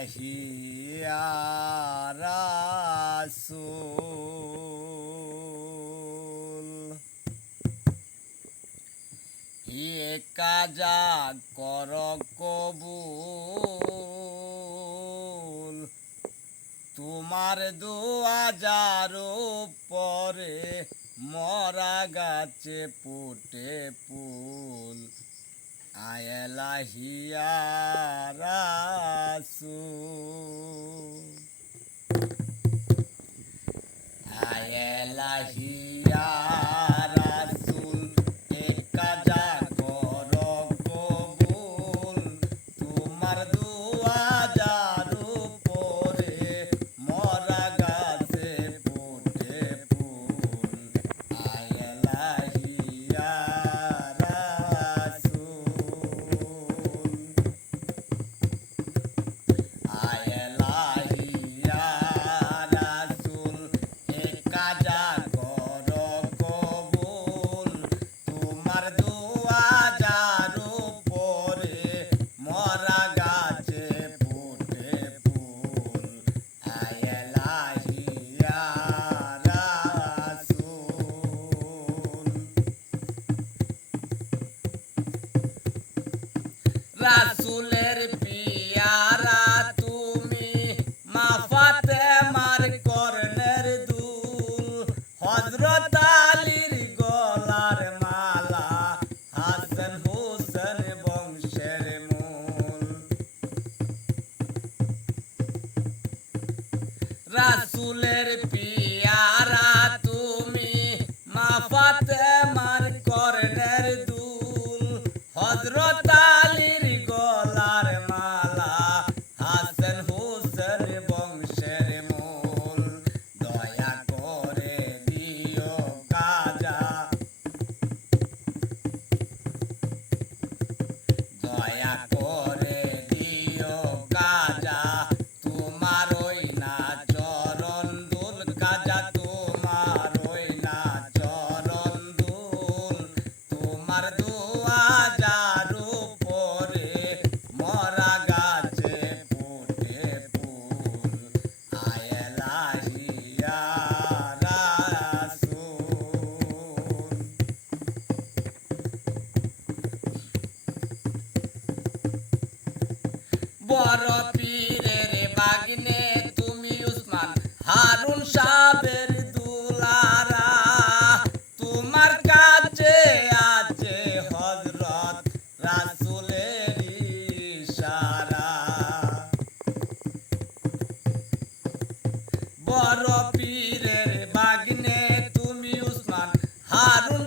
ইয়া রাসূল এ কাজা কর কবুল তোমার দোয়া যার পরে মরা গাছে ফুটে ফুল আয়লাহিয়া রাসূল আয়লাহিয়া রাসূল এক কাজা কর কবুল তোমার দোয়া যার পরে মরা গাছে ফুটে ফুল আয়লাহিয়া রাসূলের পিয়ারা তুমি মা ফাতেমার কর্ণের দুল হযরত আলীর গলার মালা হাসান হোসেন বংশের মূল রাসূলের পিয়ারা তুমি মা ফাতেমার কর্ণের দুল হযরত আলীর গলার মালা হাসান হোসেন বংশের মূল দয়া করে দিও কাজা দয়া করে দিও কাজা তোমার ওই না চরণ দুল কাজা তোমার ওই না চরণ দুল তোমার দোয়া যার পরে মরা গাছে ফুটে ফুল আয়লাহিয়া রাসূল বড় পীরের বাগনে তুমি উসমান হারুন সাহেবের দুলারা তোমার কাছে আছে হযরত রাসূলের ইশারা বড় পীরের বাগনে তুমি উসমান হারুন